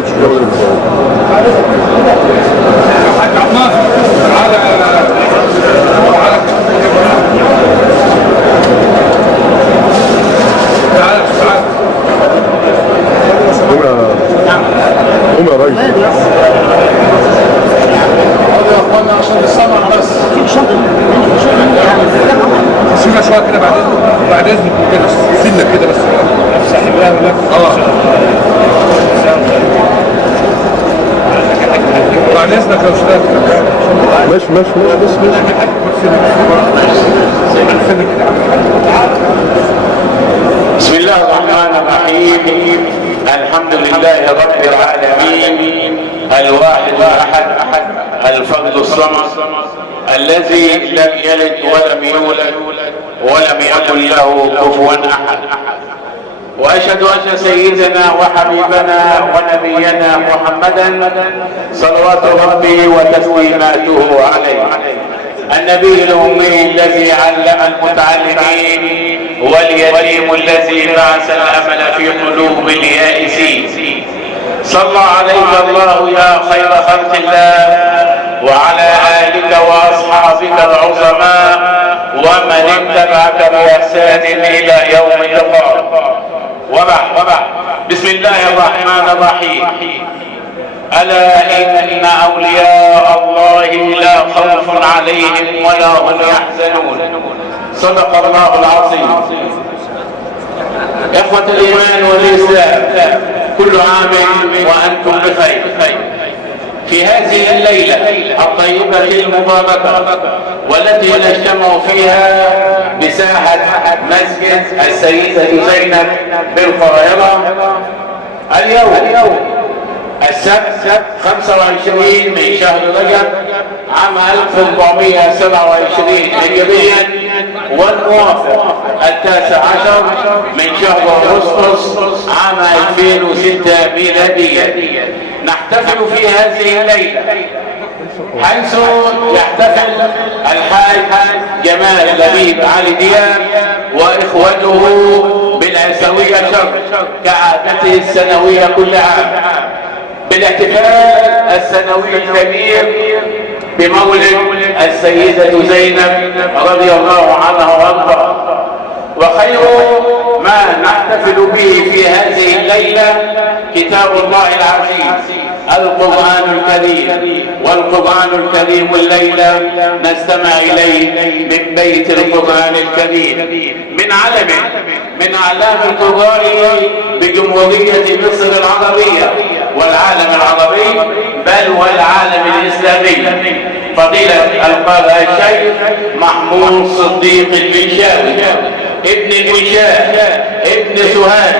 طيب شكرا. قوم يا راجل. يا اخوانا عشان السمع بس. سيبنا شويه كده بعد اذنك كده سنه كده بس. افتح الله لك. بعد اذنك يا استاذ. ماشي بسم الله الرحمن الرحيم. الحمد لله رب العالمين الواحد الاحد الفرد الصمد الذي لم يلد ولم يولد ولم يكن له كفوا احد. واشهد ان سيدنا وحبيبنا ونبينا محمدا صلوات ربي وتسليماته عليه النبي الامي الذي علم المتعلمين واليتيم الذي بعث الامل في قلوب اليائسين. صلى عليك الله يا خير خلق الله وعلى آلك وأصحابك العظماء ومن اتبعك بإحسان إلى يوم اللقاء. وبعد بسم الله الرحمن الرحيم. ألا إن أولياء الله لا خوف عليهم ولا هم يحزنون. صدق الله العظيم. إخوة الإيمان والإسلام، كل عام وأنتم بخير. في هذه الليلة الطيبة المباركة والتي نجتمع فيها بساحة مسجد السيدة زينب بالقاهرة اليوم السبت 25 من شهر رجب عام 1427 هجريا والموافق 19 من شهر أغسطس عام 2006 ميلاديا. نحتفل في هذه الليلة حيث يحتفل الحاج جمال لبيب علي دياب وإخوته بالعيسوية شرق كعادته السنوية كل عام بالاحتفال السنوي الكبير بمولد السيدة زينب رضي الله عنها وارضاها. وخير ما نحتفل به في هذه الليلة كتاب الله العزيز القرآن الكريم. والقرآن الكريم الليلة نستمع إليه من بيت القرآن الكريم من أعلام القرآن بجمهورية مصر العربية والعالم العربي بل والعالم الإسلامي فضيلة القارئ الشيخ محمود صديق المنشاوي ابن المنشاه ابن سوهاج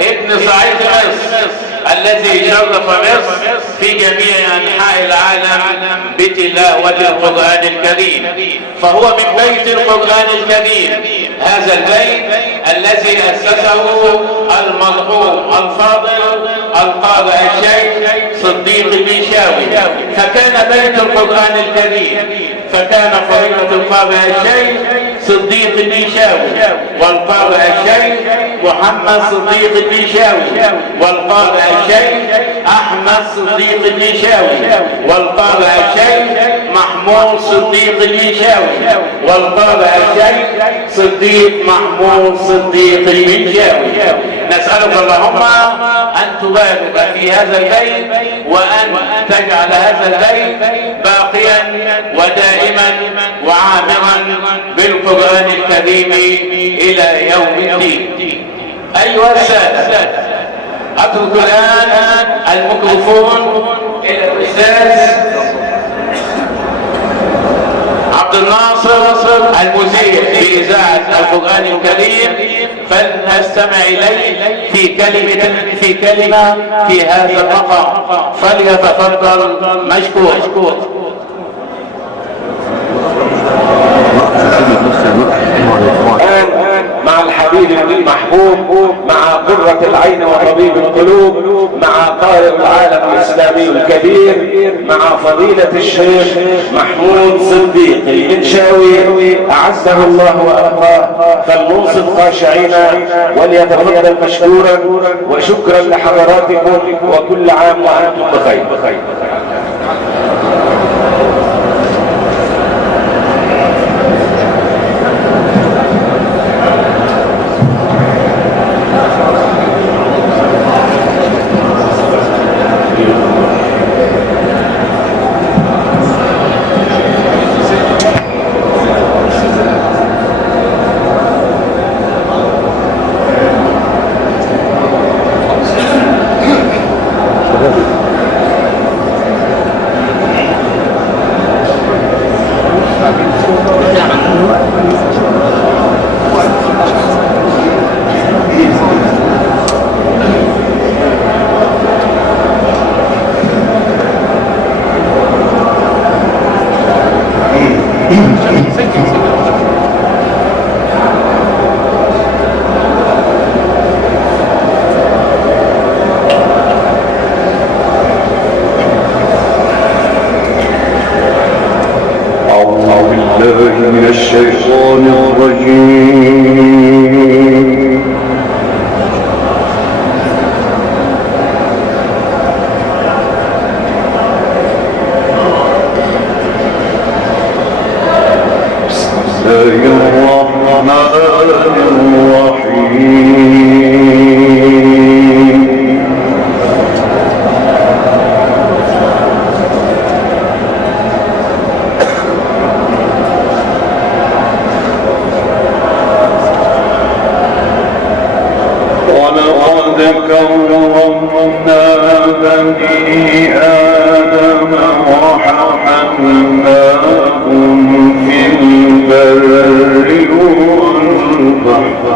ابن صعيد مصر الذي شرف مصر في جميع أنحاء العالم بتلاوة القرآن الكريم. فهو من بيت القرآن الكريم، هذا البيت الذي أسسه المرحوم الفاضل القارئ الشيخ صديق المنشاوي. فكان بيت القرآن الكريم، فكان فضيلة القارئ الشيخ صديق المنشاوي والقارئ الشيخ محمد صديق المنشاوي والقارئ الشيخ أحمد صديق المنشاوي والقارئ الشيخ محمود صديق المنشاوي والقارئ الشيخ صديق محمود صديق المنشاوي. نسألك اللهم أن تبارك في هذا البيت وأن تجعل هذا البيت باقيا ودائما وعامرا بالقرآن الكريم إلى يوم الدين. أيها السادة، أترك الآن الميكروفون إلى الأستاذ عبد الناصر المذيع في إذاعة القرآن الكريم فلنستمع إليه في كلمة في هذا المقام، فليتفضل مشكور. مع الحبيب المحبوب، مع قرة العين وطبيب القلوب، مع قائد العالم الإسلامي الكبير، مع فضيلة الشيخ محمود صديق المنشاوي أعزه الله وأبقاه، فلننصت ينصت خاشعين وليتفضل مشكورا. وشكرا لحضراتكم، وكل عام وانتم بخير. من الشيطان الرجيم. بسم الله الرحمن الرحيم. ولقد كرمنا بني آدم وحملناهم في البر والبحر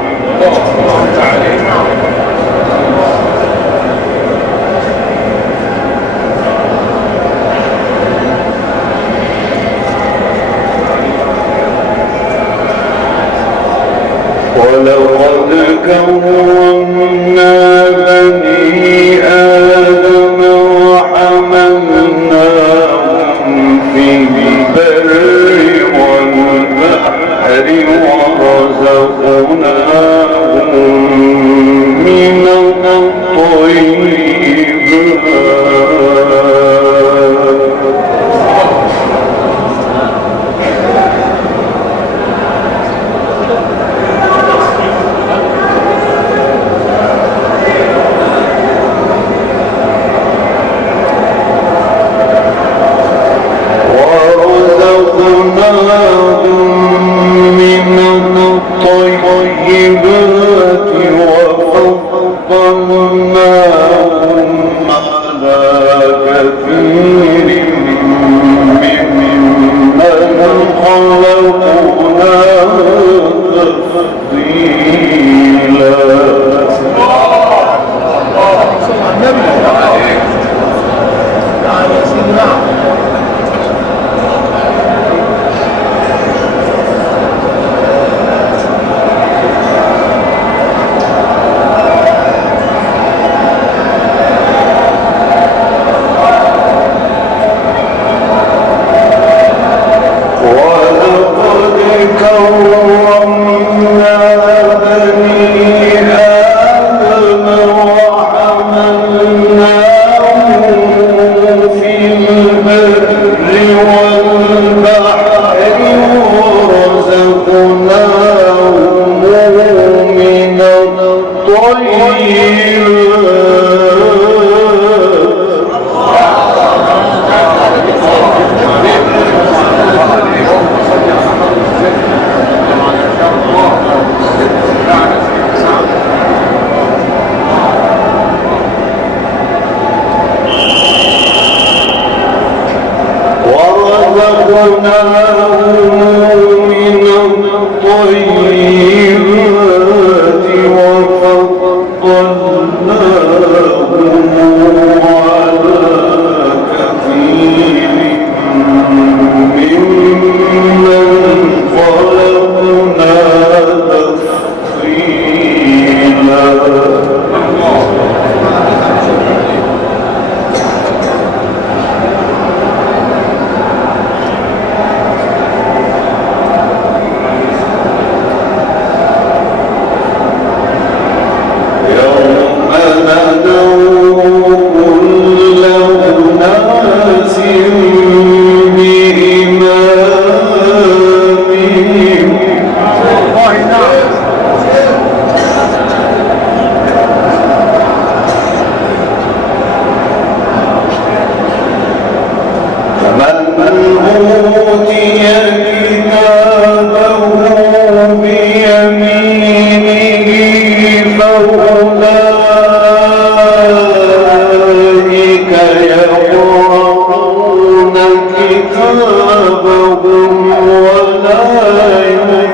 ولقد كرمنا بني آدم وحملناهم في البر والبحر ورزقناهم من الطيبات.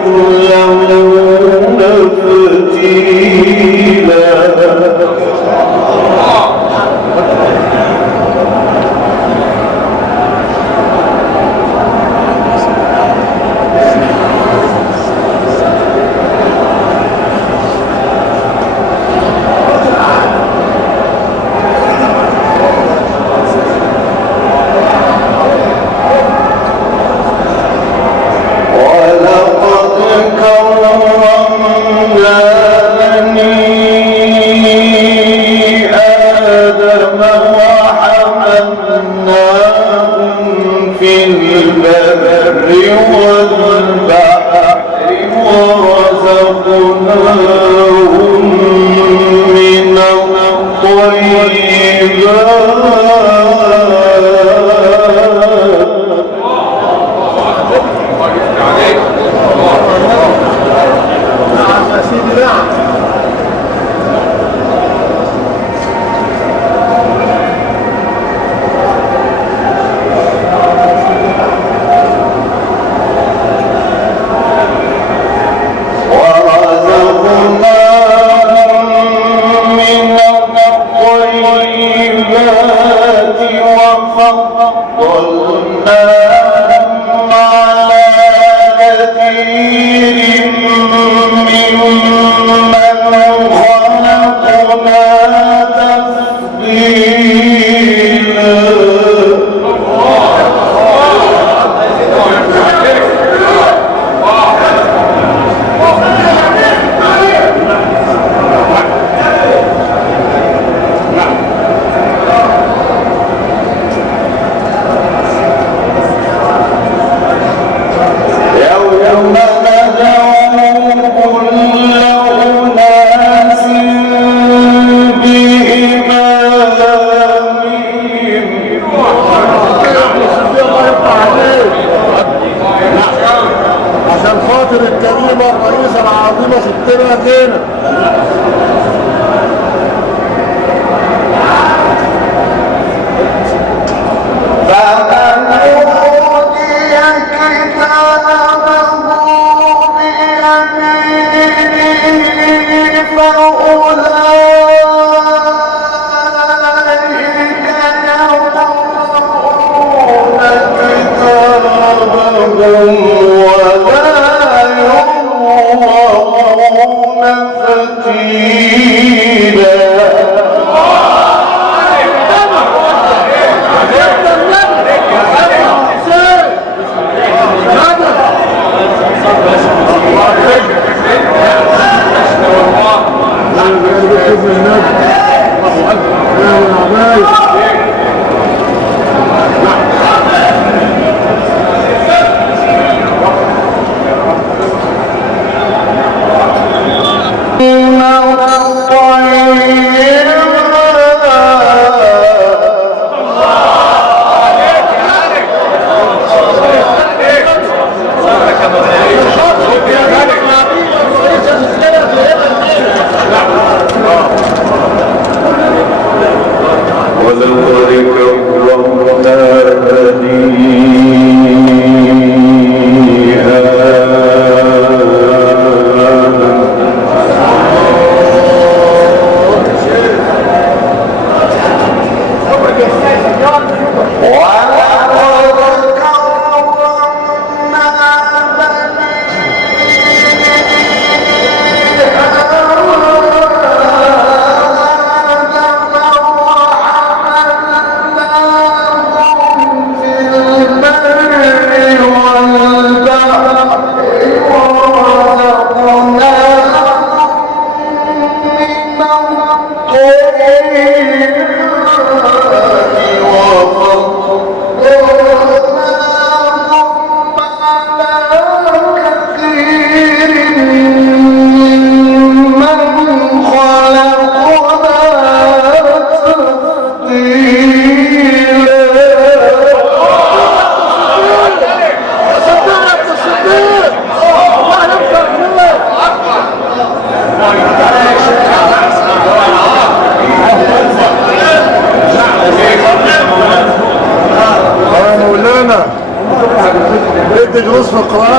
يظلمون فتيلا.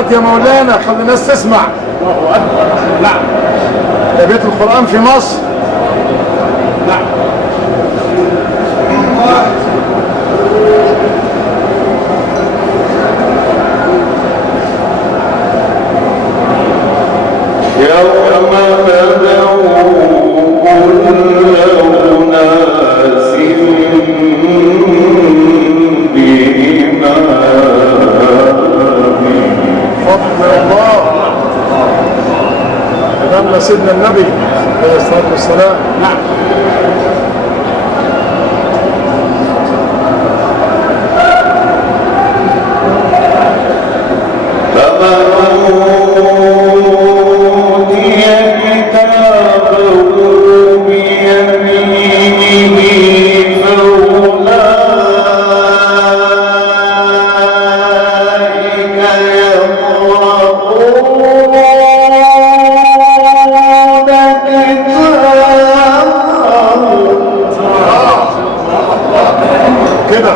الوقت يا مولانا، خلي الناس تسمع. نعم ده بيت القرآن في مصر. نعم. يوم ندعو كل أناس بإمامهم. فضل الله. قدامنا سيدنا النبي عليه الصلاة والسلام. نعم. فمن أوتي كتابه بيمينه فأولئك يقرؤون كتابهم كده.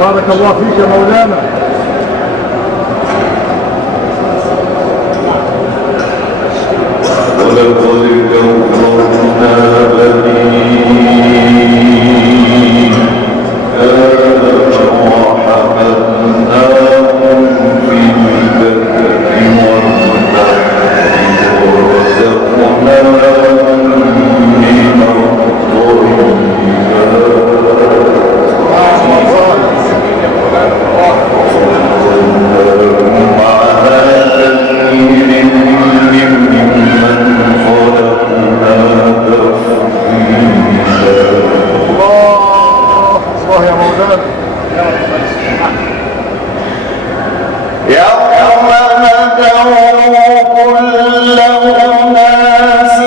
بارك الله فيك يا مولانا. ولقد كرمنا بني آدم وحملناهم في البر والبحر ورزقناهم من الله يا مولانا. يوم ندعو كل أناس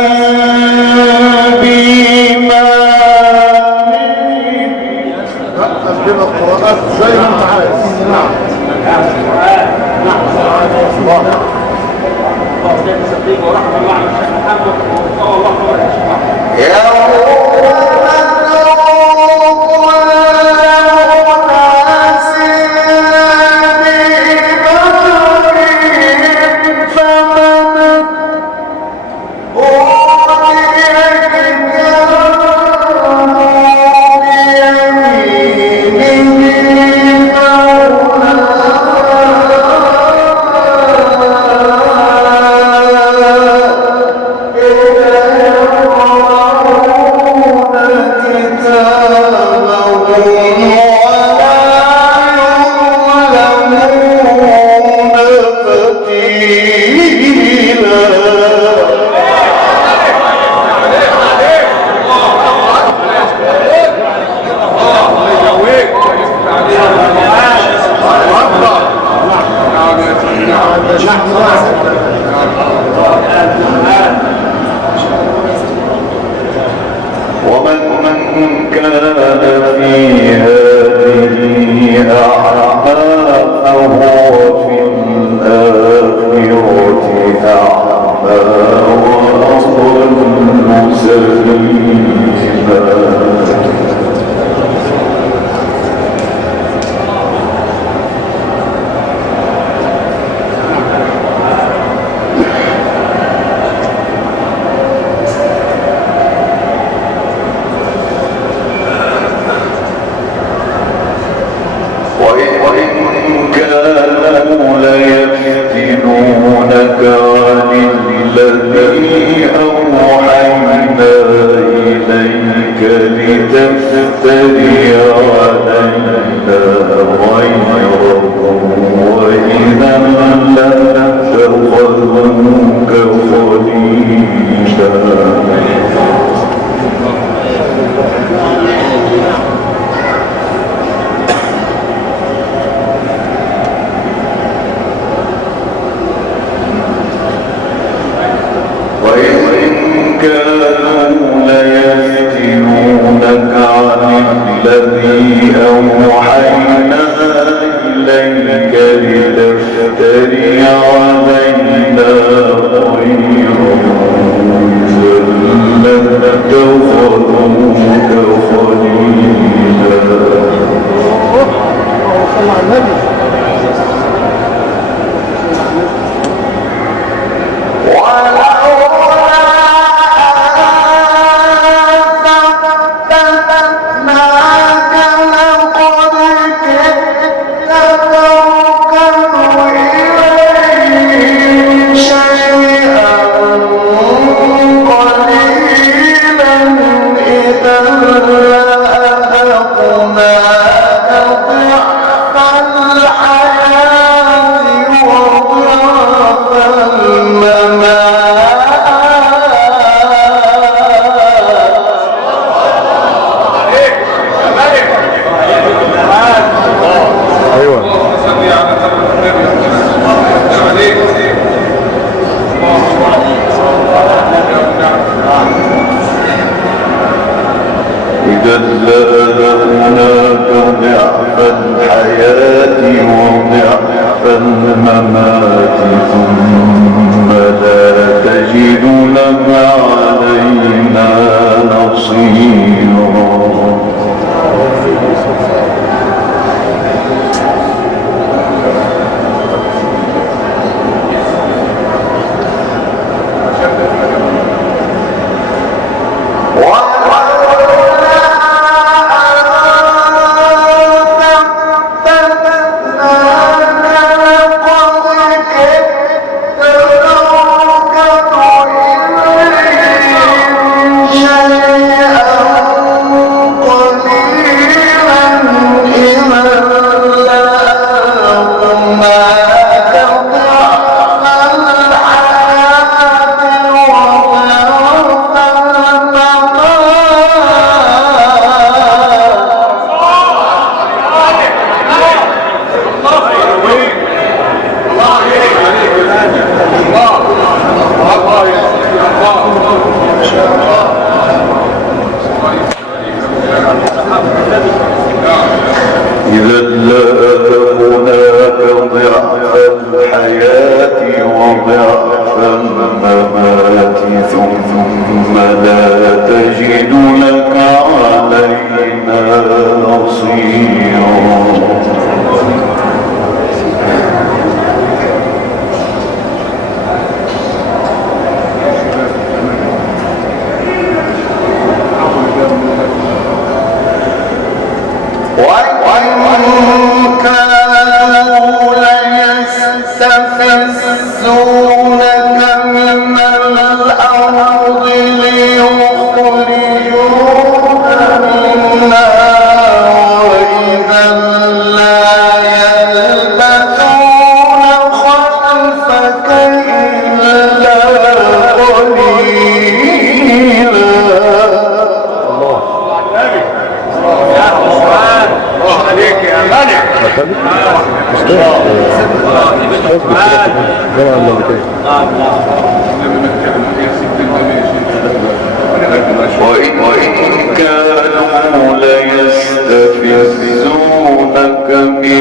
بإمامهم. تسجيل القراءات زي ما انت عايز. نعم. كتابهم أعمى فهو في الآخرة أعمى وأضل سبيلا. ليفتنونك عن الذي أوحينا إليك لتفتري علينا غيره وإذا لاتخذوك خليلا. ليفتنونك عن الذي أوحينا إليك لتفتري علينا غيره لاتخذوك خليلا. صلى على النبي. هناك ضعف الحياة وضعف الممات ثم لا تجد لك علينا نصيرا. إذا لا هناك ضعف الحياة وضعف الممات ثم لا تجد لك علينا نصيرا. يستفزونك من الأرض ليخرجوك منها وإذا لا يلبثون خلفك إلا قليلا. الله عليك يا ملك. وإن كانوا ليستفزونك من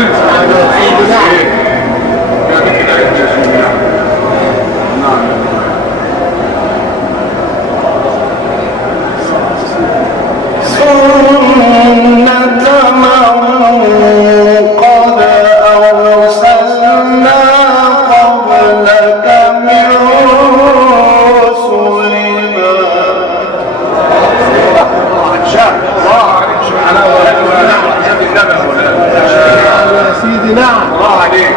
النبي يا بنت العلم يا سيدي. سنة من قد أرسلنا قبلك من رسلنا. يا سيدي نعم. الله عليك.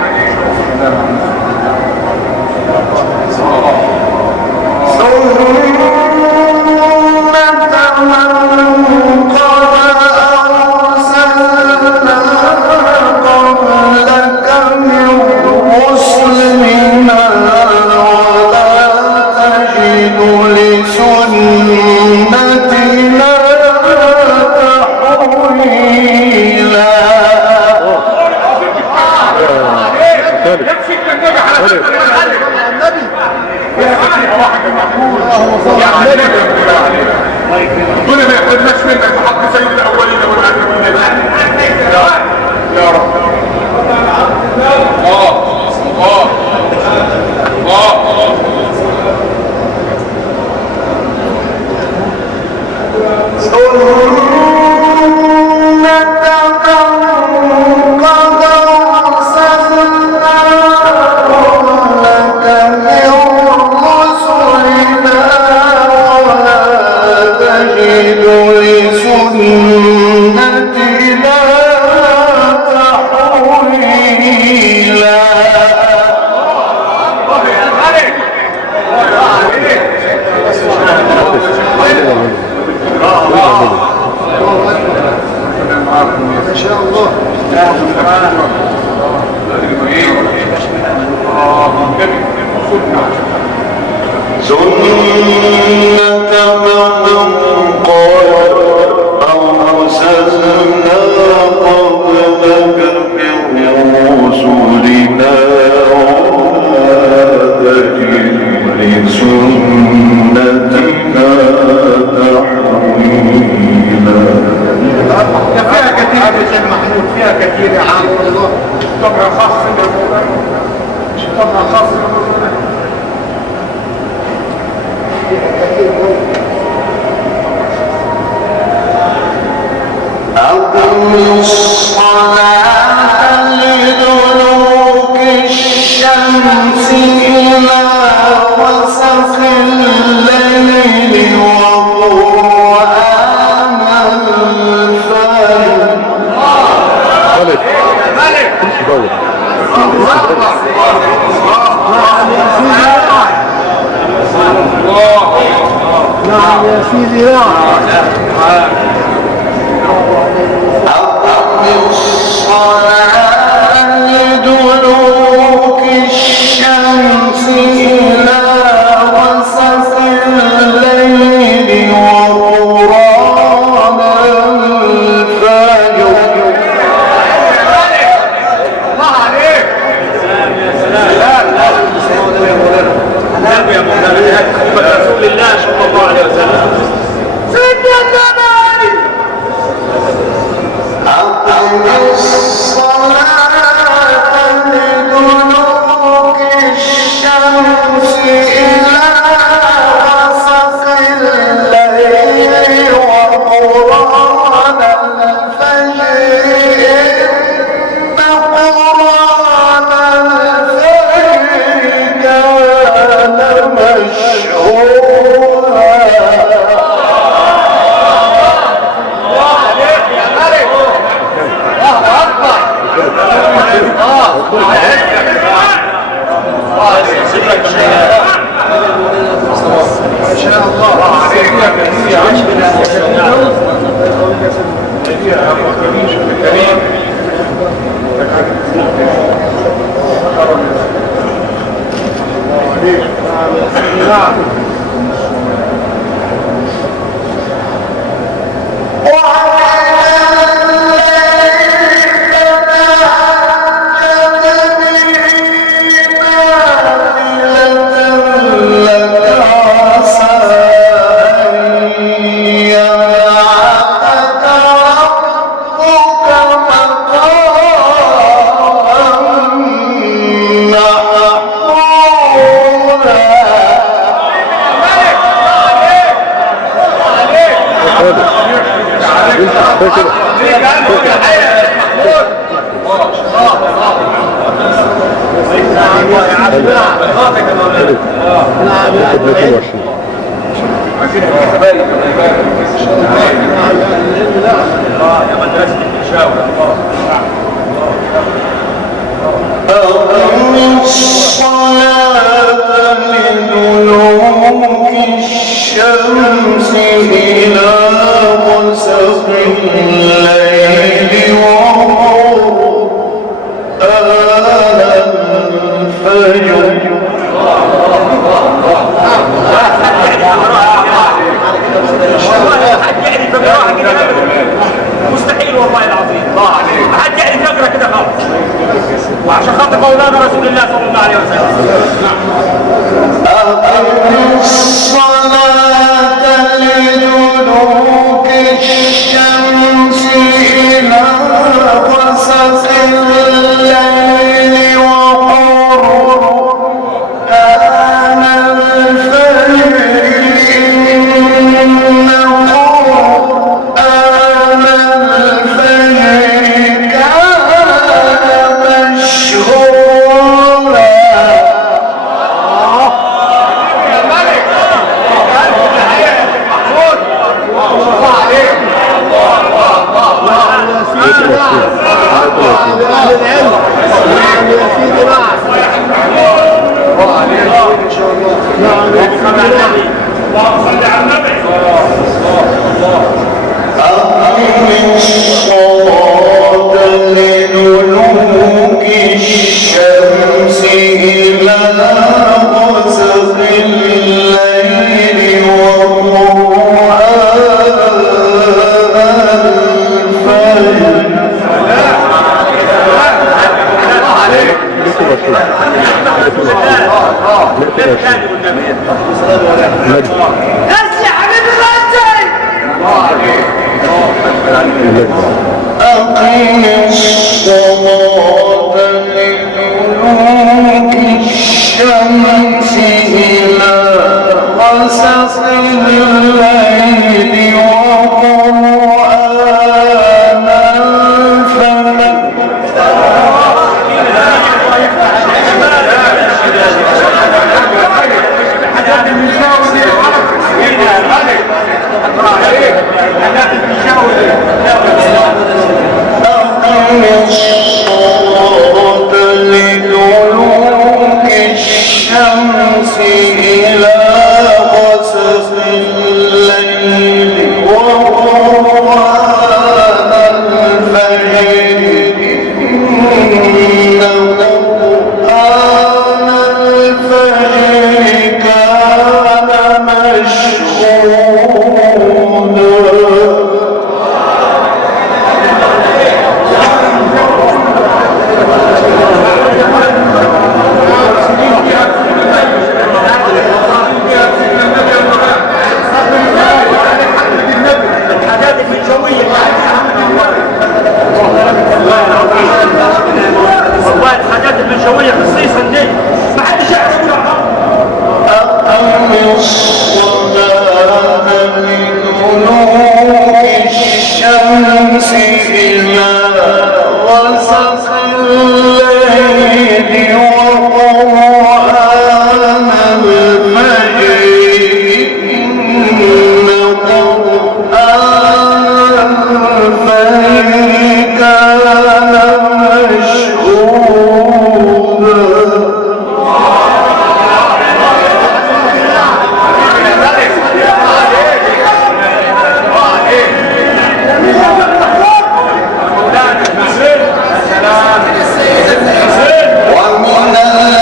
يكفي النبي على النبي ربنا ما يحرمناش منك في حق سيد الاولين والاخرين يا رب. ما شاء الله. سنة من قد أرسلنا قبلك من رسلنا ولا تجد لسنتنا تحويلا. فيها كثير يا شيخ محمود، فيها كثير يا عم الله. طبعا خاص طبعا خاص. أقم الصلاة لدلوك الشمس إلى غسق الليل وقرآن الفجر. نعم يا سيدي نعم. أقم الصلاة لدلوك الشمس إلى غسق الليل وقرآن الفجر. الله عليك. النبي يا مولانا رسول الله صلى الله عليه وسلم. سيدنا النبي أقم الصلاة لدلوك الشمس إلى غسق الليل وقرآن الفجر مستحيل والله العظيم ما حد يعرف يقرا كده خالص وعشان خاطر مولانا رسول الله صلى الله عليه وسلم. أقم الصلاة لدلوك الشمس إلى غسق الليل وقرآن الفجر إن قرآن الفجر كان مشهورا. أقم الصلاة لدلوك الشمس إلى غسق الليل وقرآن الفجر أقم الصلاة لدلوك الشمس إلى غسق الليل وقرآن الفجر أقم الصلاة لدلوك الشمس إلى غسق الليل وقرآن الفجر إن قرآن الفجر كان مشهودا. والله الحاجات البنشوية خصيصا دي ما حدش يعرف يقولها. أقم الصلاة لدلوك الشمس إلى غسق الليل وقرآن الفجر إن قرآن الفجر كان مشهودا. ومن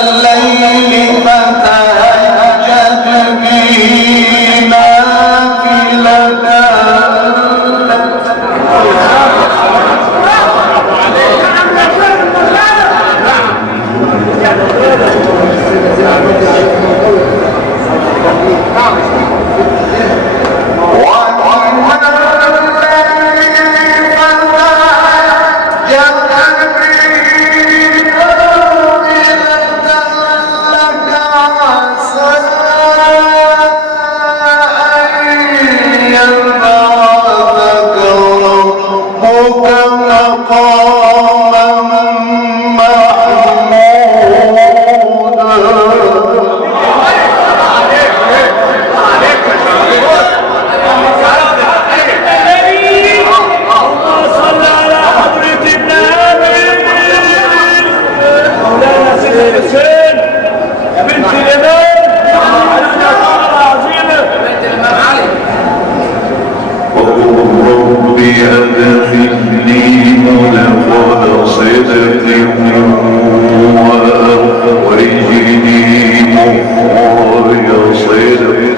أدخلني مدخل صدق وأخرجني مخرج صدق.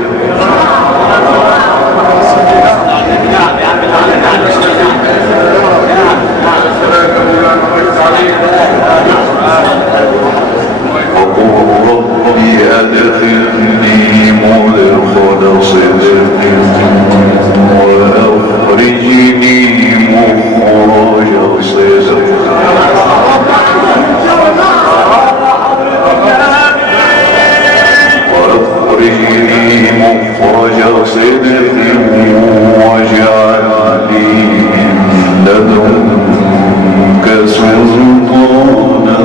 وقل رب أدخلني مدخل صدق وأخرجني مخرج صدق. وأخرجني مخرج صدق واجعل لي من لدنك سلطانا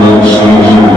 نصيرا.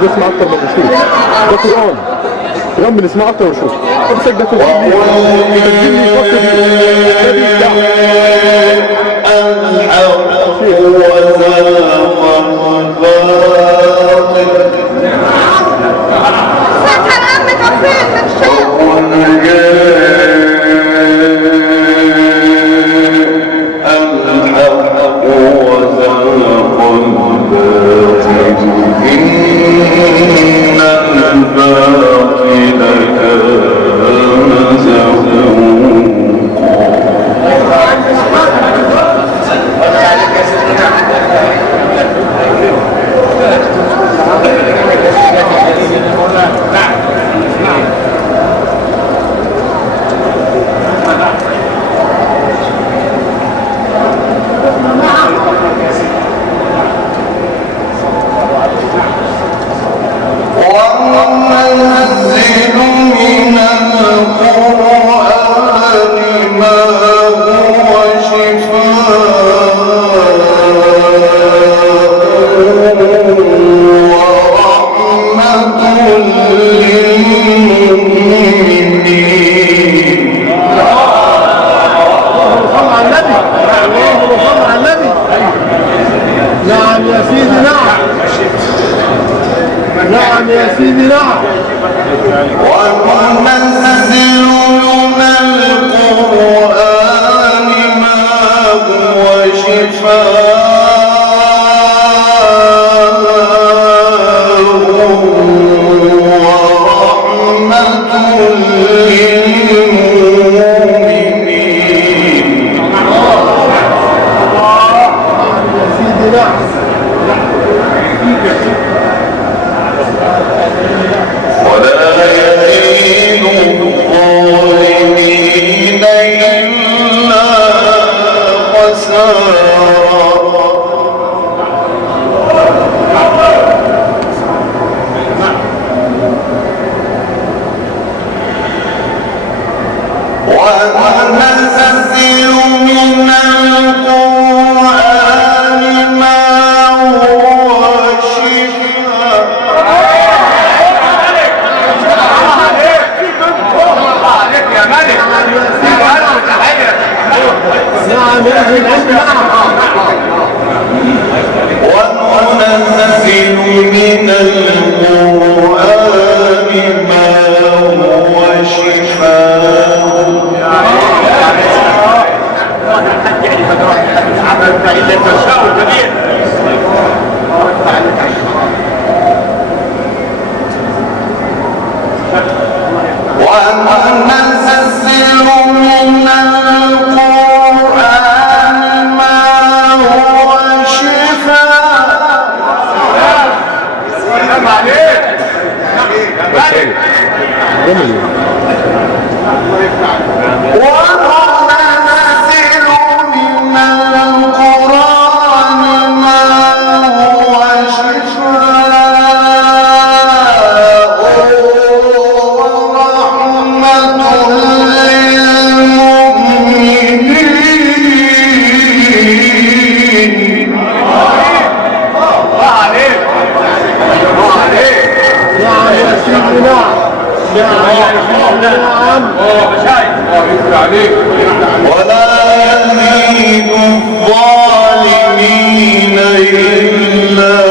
بنسمع اكتر ما بنشوف. ده قرآن بنسمع اكتر ونشوف. امسك ده تسجيل لي فصل ولا يزيد الظالمين إلا